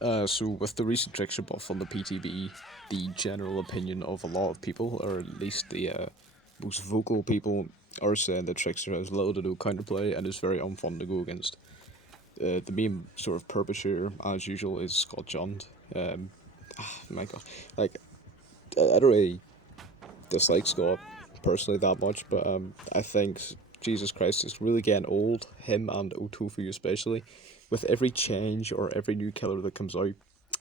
So with the recent trickster buff on the PTB, the general opinion of a lot of people, or at least the most vocal people, are saying that trickster has little to no counterplay and is very unfun to go against. The main sort of perpetrator, as usual, is Scott John. Um, my God, like I don't really dislike Scott personally that much, but I think Jesus Christ is really getting old. Him and Otofu especially, with every change or every new killer that comes out,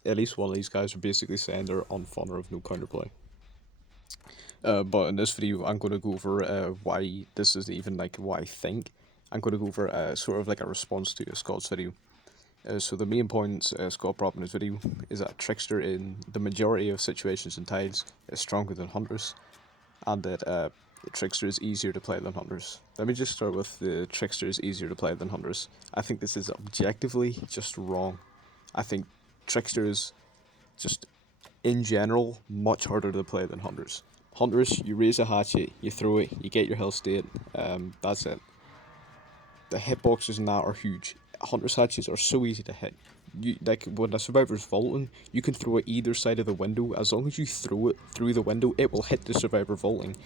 at least one of these guys are basically saying they're unfunner of no counterplay. But in this video, I'm going to go over why this is even like what I think. I'm going to go over sort of like a response to Scott's video. So the main points Scott brought up in his video is that Trickster in the majority of situations and tides is stronger than Hunters, and that Trickster is easier to play than Hunters. Let me just start with the Trickster is easier to play than Hunters. I think this is objectively just wrong. I think Trickster is just, in general, much harder to play than Hunters. Hunters, you raise a hatchet, you throw it, you get your health state, that's it. The hitboxes in that are huge. Hunter's hatches are so easy to hit. You like when a survivor's vaulting, you can throw it either side of the window. As long as you throw it through the window, it will hit the survivor vaulting.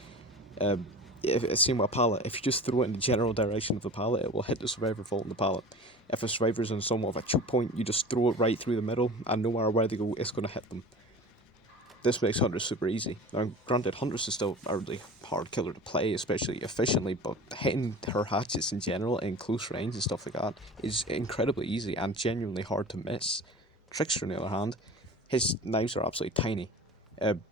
Same with a pallet. If you just throw it in the general direction of the pallet, it will hit the survivor vaulting the pallet. If a survivor's in somewhat of a choke point, you just throw it right through the middle, and no matter where they go, it's gonna hit them. This makes Hunters super easy. Now, granted, Hunters is still a really hard killer to play, especially efficiently, but hitting her hatchets in general in close range and stuff like that is incredibly easy and genuinely hard to miss. Trickster, on the other hand, his knives are absolutely tiny.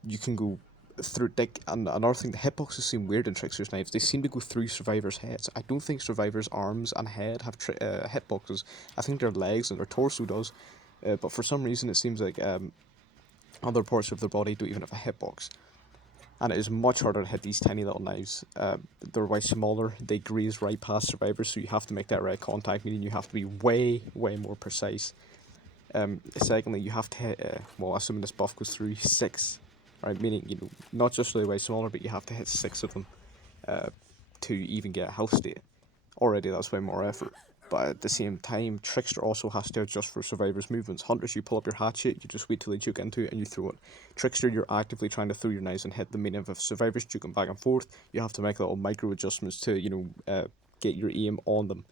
You can go through, like, and another thing, the hitboxes seem weird in Trickster's knives. They seem to go through Survivor's heads. I don't think Survivor's arms and head have hitboxes. I think their legs and their torso does, but for some reason it seems like other parts of their body don't even have a hitbox. And it is much harder to hit these tiny little knives. They're way smaller, they graze right past survivors, so you have to make that right contact, meaning you have to be way, way more precise. Secondly, you have to hit, well, assuming this buff goes through, 6, right? Meaning, you know, not just really way smaller, but you have to hit 6 of them to even get a health state. Already, that's way more effort. But at the same time, Trickster also has to adjust for survivors' movements. Hunters, you pull up your hatchet, you just wait till they juke into it and you throw it. Trickster, you're actively trying to throw your knives and hit them. Meaning if survivors juking back and forth, you have to make little micro adjustments to, get your aim on them.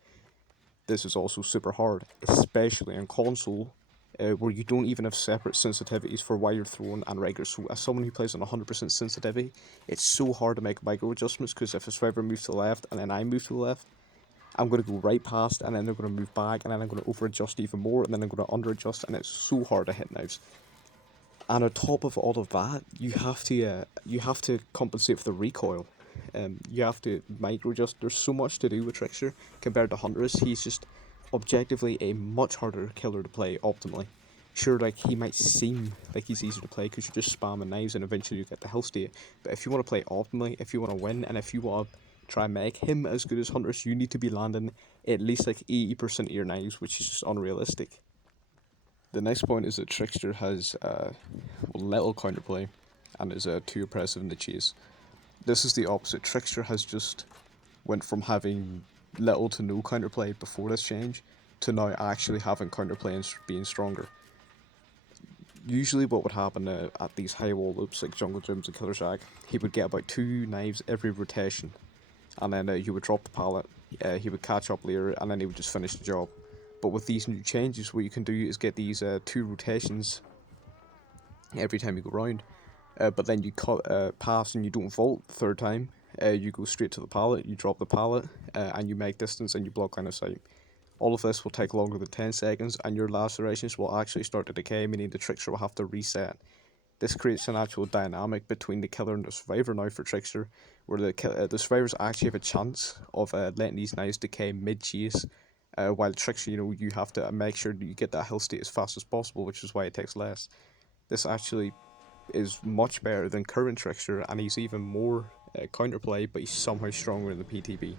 This is also super hard, especially on console, where you don't even have separate sensitivities for why you're throwing and regular. So as someone who plays on 100% sensitivity, it's so hard to make micro adjustments, because if a survivor moves to the left and then I move to the left, I'm going to go right past, and then they're going to move back, and then I'm going to over adjust even more, and then I'm going to under adjust, and it's so hard to hit knives. And on top of all of that, you have to compensate for the recoil. You have to micro adjust. There's so much to do with Trickster compared to Hunters. He's just objectively a much harder killer to play optimally. Sure, like, he might seem like he's easier to play because you're just spamming knives and eventually you get the health state. But if you want to play optimally, if you want to win, and if you want to try and make him as good as Hunters, you need to be landing at least like 80% of your knives, which is just unrealistic. The next point is that Trickster has little counterplay and is too oppressive in the chase. This is the opposite. Trickster has just went from having little to no counterplay before this change to now actually having counterplay and being stronger. Usually what would happen at these high wall loops like Jungle Gyms and Killer Shack, he would get about 2 knives every rotation, and then he would drop the pallet, he would catch up later, and then he would just finish the job. But with these new changes, what you can do is get these 2 rotations every time you go round. But then you pass and you don't vault the third time. You go straight to the pallet, you drop the pallet, and you make distance and you block line of sight. All of this will take longer than 10 seconds, and your lacerations will actually start to decay, meaning the Trickster will have to reset. This creates an actual dynamic between the killer and the survivor now for Trickster, where the survivors actually have a chance of letting these knives decay mid-chase, while Trickster, you have to make sure that you get that health state as fast as possible, which is why it takes less. This actually is much better than current Trickster, and he's even more counterplay, but he's somehow stronger in the PTB.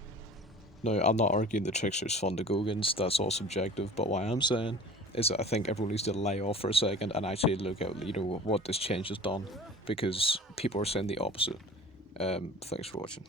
Now, I'm not arguing that Trickster's fun to go against, that's all subjective, but what I am saying is that I think everyone needs to lay off for a second and actually look at, what this change has done, because people are saying the opposite. Thanks for watching.